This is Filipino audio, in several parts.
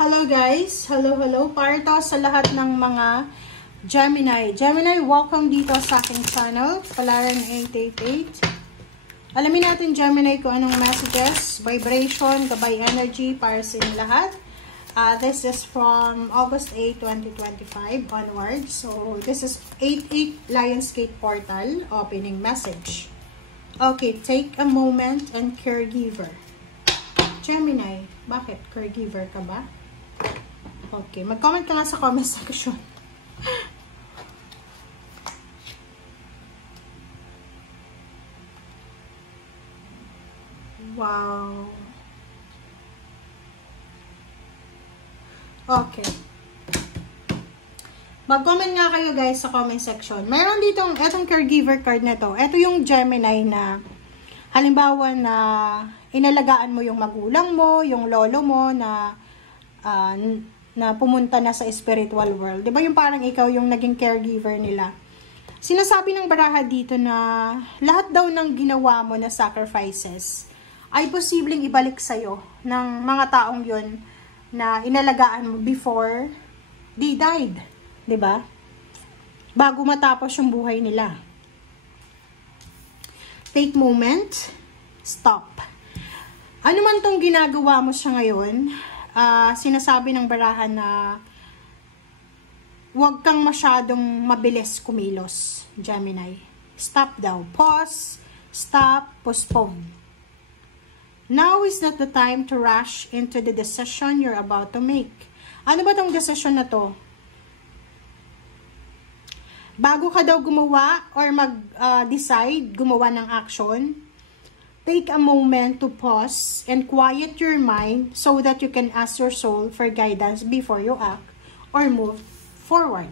Hello guys! Hello! Para to sa lahat ng mga Gemini. Gemini, welcome dito sa aking channel, Palaran 888. Alamin natin Gemini kung anong messages, vibration, gabay energy para sa inyong lahat. This is from August 8, 2025 onwards. So, this is 88 Lionsgate Portal opening message. Okay, take a moment and caregiver. Gemini, bakit? Caregiver ka ba? Okay, mag-comment ka nga sa comment section. Wow. Okay. Mag-comment nga kayo guys sa comment section. Meron ditong, etong caregiver card na to. Ito yung Gemini na, halimbawa na, inalagaan mo yung magulang mo, yung lolo mo na, na pumunta na sa spiritual world. Diba yung parang ikaw yung naging caregiver nila? Sinasabi ng baraha dito na lahat daw ng ginawa mo na sacrifices ay posibleng ibalik sa'yo ng mga taong yun na inalagaan mo before they died. Diba? Bago matapos yung buhay nila. Take moment. Stop. Ano man tong ginagawa mo siya ngayon, sinasabi ng barahan na huwag kang masyadong mabilis kumilos, Gemini. Stop daw. Pause. Stop. Postpone. Now is not the time to rush into the decision you're about to make. Ano ba tong decision na to? Bago ka daw gumawa or mag-decide, gumawa ng action, take a moment to pause and quiet your mind so that you can ask your soul for guidance before you act or move forward.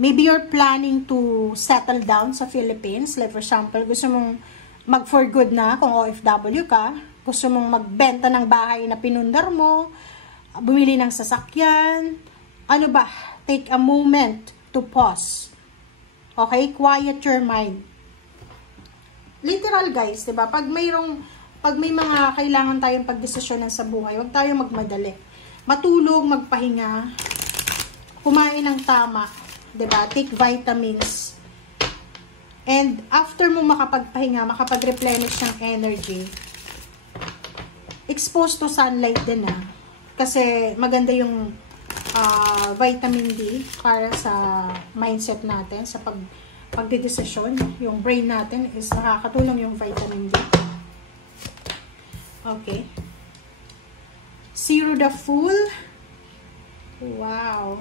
Maybe you're planning to settle down sa Philippines. Like for example, gusto mong mag-for good na kung OFW ka. Gusto mong magbenta ng bahay na pinundar mo. Bumili ng sasakyan. Ano ba? Take a moment to pause. Okay? Quiet your mind. Literal guys, 'di ba? Pag may mga kailangan tayong pagdesisyonan sa buhay, huwag tayong magmadali. Matulog, magpahinga, kumain ng tama, 'di ba? Take vitamins. And after mo makapagpahinga, makapag-replenish ng energy, expose to sunlight din kasi maganda yung vitamin D para sa mindset natin, sa pagdedesisyon. Yung brain natin is nakakatulong yung vitamin D. Okay. Zero the Fool. Wow.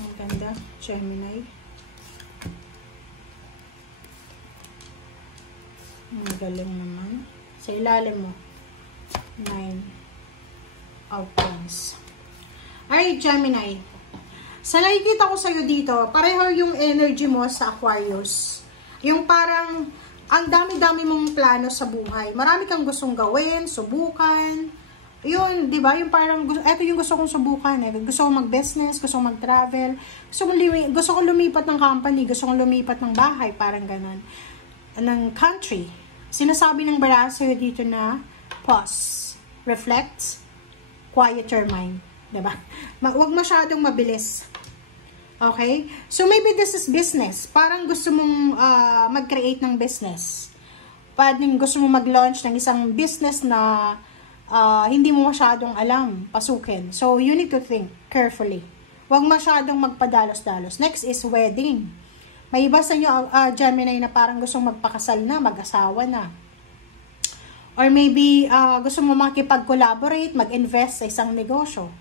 Ang ganda. Gemini. Ang galing naman. Sa ilalim mo. 9 of Wands. Alright, Gemini. Sa nakikita ko sa'yo dito, pareho yung energy mo sa Aquarius. Yung parang, ang dami-dami mong plano sa buhay. Marami kang gustong gawin, subukan. Yun, di ba? Yung parang, eto yung gusto kong subukan. Gusto kong mag-business, gusto kong mag-travel, gusto kong lumipat ng company, gusto kong lumipat ng bahay, parang ganon. Ng country. Sinasabi ng baraha sa'yo dito na, pause, reflect, quiet your mind. Diba? Huwag masyadong mabilis. Okay? So, maybe this is business. Parang gusto mong mag-create ng business. Pwedeng gusto mong mag-launch ng isang business na hindi mo masyadong alam, pasukin. So, you need to think carefully. Huwag masyadong magpadalos-dalos. Next is wedding. May iba sa inyo, Gemini, na parang gustong magpakasal na, mag-asawa na. Or maybe, gusto mo makipag-collaborate, mag-invest sa isang negosyo.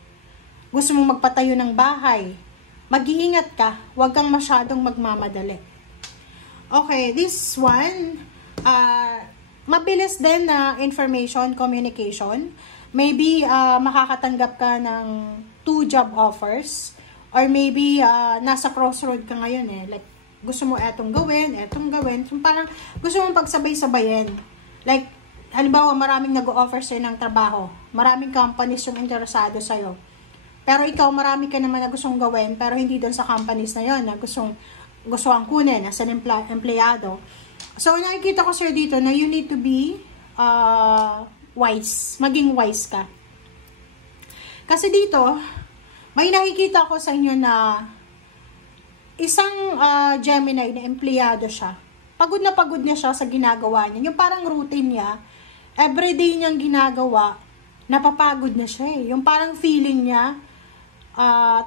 Gusto mong magpatayo ng bahay. Mag-iingat ka. Huwag kang masyadong magmamadali. Okay, this one, mabilis din na information, communication. Maybe, makakatanggap ka ng 2 job offers. Or maybe, nasa crossroad ka ngayon Like, gusto mo etong gawin. So, parang gusto mong pagsabay-sabayin. Like, halimbawa, maraming nag-o-offer sa'yo ng trabaho. Maraming companies yung interesado sa'yo. Pero ikaw, marami ka naman na gustong gawin, pero hindi doon sa companies na yon na gusto ang kunin as an empleyado. So, nakikita ko sir dito na you need to be wise. Maging wise ka. Kasi dito, may nakikita ko sa inyo na isang Gemini na empleyado siya. Pagod na siya sa ginagawa niya. Yung parang routine niya, everyday niyang ginagawa, napapagod na siya eh. Yung parang feeling niya,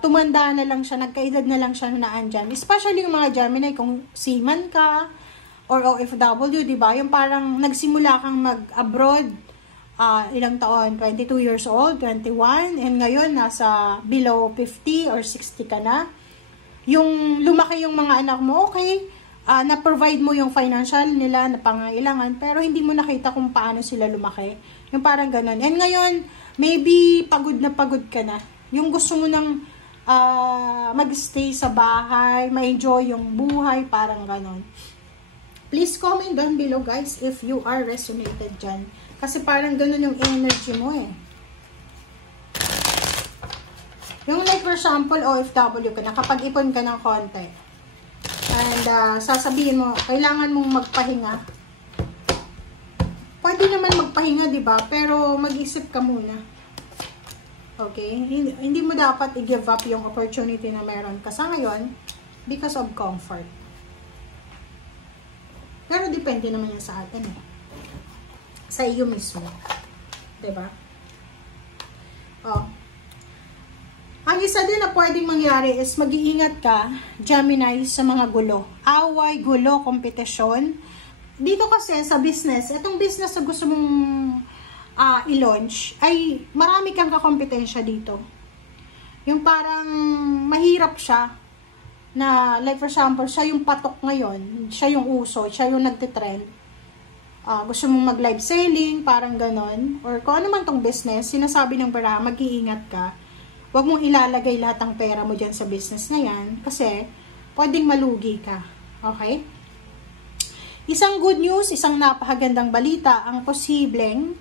tumanda na lang siya, nagkaedad na lang siya na naandyan. Especially yung mga Gemini, kung seaman ka, or OFW, di ba? Yung parang nagsimula kang mag-abroad, ilang taon, 22 years old, 21, and ngayon nasa below 50 or 60 ka na. Yung lumaki yung mga anak mo, okay, na-provide mo yung financial nila na pangailangan, pero hindi mo nakita kung paano sila lumaki. Yung parang ganun. And ngayon, maybe pagod ka na. Yung gusto mo nang mag-stay sa bahay, ma-enjoy yung buhay, parang ganun. Please comment down below guys if you are resonated dyan. Kasi parang ganun yung energy mo eh. Yung like for example, OFW ka, nakapag-ipon ka ng konti. And sasabihin mo, kailangan mong magpahinga. Pwede naman magpahinga, di ba? Pero mag-isip ka muna. Okay? Hindi mo dapat i-give up yung opportunity na meron ka sa ngayon because of comfort. Pero depende naman yan sa atin eh. Sa iyo mismo. Diba? Oh. Ang isa din na pwedeng mangyari is mag-iingat ka, Gemini, sa mga gulo. Away, gulo, kompetisyon. Dito kasi sa business, itong business na gusto mong i-launch, ay marami kang kakompetensya dito. Yung parang mahirap siya, na like for example, siya yung patok ngayon, siya yung uso, siya yung nagtitrend. Gusto mong mag-live selling, parang ganon, or kung ano man tong business, sinasabi ng bara, mag-iingat ka. Huwag mong ilalagay lahat ng pera mo dyan sa business na yan, kasi pwedeng malugi ka. Okay? Isang good news, isang napakagandang balita, ang posibleng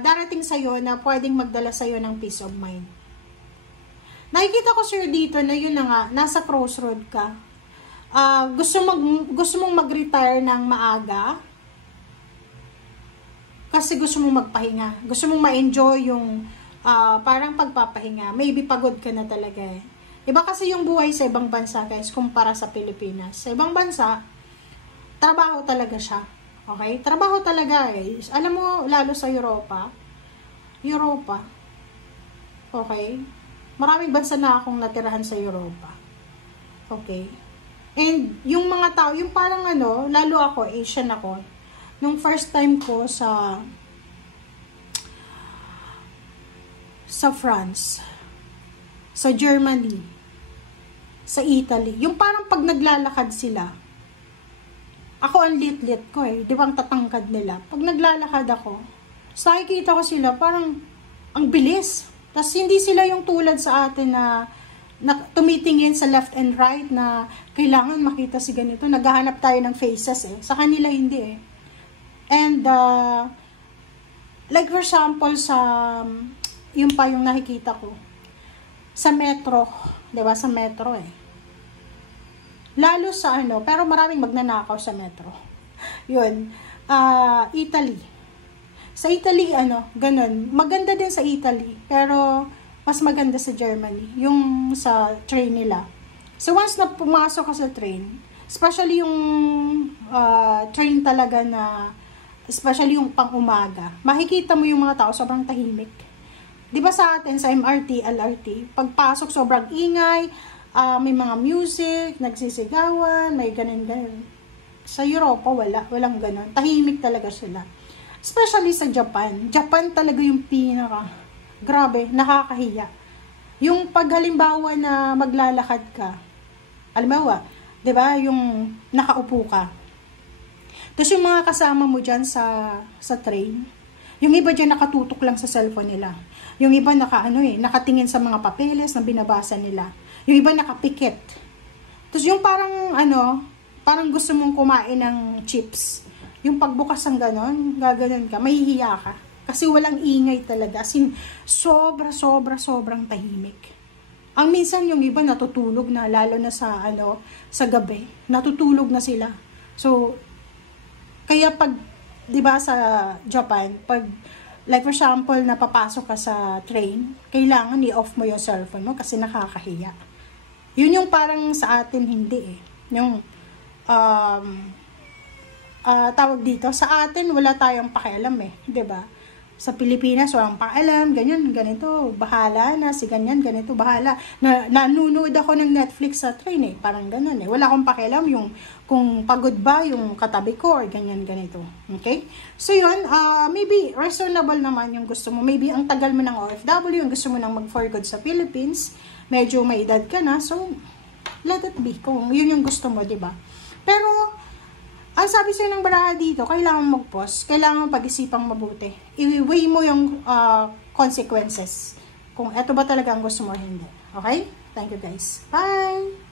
darating sa'yo na pwedeng magdala sa'yo ng peace of mind. Nakikita ko sir dito na yun na nga, nasa crossroad ka. Gusto mong mag-retire ng maaga kasi gusto mong magpahinga. Gusto mong ma-enjoy yung parang pagpapahinga. Maybe pagod ka na talaga eh. Iba kasi yung buhay sa ibang bansa guys kumpara sa Pilipinas. Sa ibang bansa, trabaho talaga siya. Okay? Trabaho talaga eh. Alam mo, lalo sa Europa. Okay? Maraming bansa na akong natirahan sa Europa. Okay? And yung mga tao, yung parang ano, lalo ako, Asian ako, nung first time ko sa France, sa Germany, sa Italy, yung parang pag naglalakad sila, ako ang lit-lit ko eh, di ba ang tatangkad nila? Pag naglalakad ako, nakikita ko sila, parang ang bilis. Tapos hindi sila yung tulad sa atin na tumitingin sa left and right na kailangan makita si ganito. Naghahanap tayo ng faces eh. Sa kanila hindi eh. And like for example yung pa yung nakikita ko sa metro, 'di ba? Sa metro eh. Lalo sa ano, pero maraming magnanakaw sa metro. 'Yun. Italy. Sa Italy, ganun. Maganda din sa Italy, pero mas maganda sa Germany, yung sa train nila. So, once na pumasok ka sa train, especially yung train talaga na, especially yung pang-umaga, makikita mo yung mga tao sobrang tahimik. Di ba sa atin, sa MRT, LRT, pagpasok sobrang ingay, may mga music, nagsisigawan, may ganun-ganun. Sa Europa, walang ganun. Tahimik talaga sila. Especially sa Japan. Japan talaga yung grabe, nakakahiya. Yung paghalimbawa na maglalakad ka, halimbawa, 'di ba, yung nakaupo ka. Tapos yung mga kasama mo diyan sa train, yung iba diyan nakatutok lang sa cellphone nila. Yung iba nakatingin sa mga papeles na binabasa nila. Yung iba nakapikit. Tapos yung parang gusto mong kumain ng chips. Yung pagbukas ng ganon, gaganon ka, mahihiya ka. Kasi walang ingay talaga. As in, sobrang tahimik. Ang minsan yung iba natutulog na, lalo na sa gabi. Natutulog na sila. So, kaya pag, di ba sa Japan, pag like for example, napapasok ka sa train, kailangan i-off mo yung cellphone mo kasi nakakahiya. Yun yung parang sa atin hindi eh. Yung, tawag dito, sa atin wala tayong pakialam eh. 'Di ba? Sa Pilipinas, walang pakialam, ganyan, ganito, bahala na, si ganyan, ganito, bahala. Nanunood ako ng Netflix sa train eh, parang ganun eh. Wala akong pakialam yung, kung pagod ba yung katabi ko or ganyan, ganito. Okay? So yun, maybe reasonable naman yung gusto mo. Maybe ang tagal mo ng OFW, yung gusto mo nang mag-for good sa Philippines, medyo may edad ka na, so let it be. Kung yun yung gusto mo, diba? Pero, ang sabi sa'yo ng baraha dito, kailangan mag-pause, kailangan pag-isipang mabuti. I-weigh mo yung consequences. Kung eto ba talaga ang gusto mo, hindi. Okay? Thank you guys. Bye!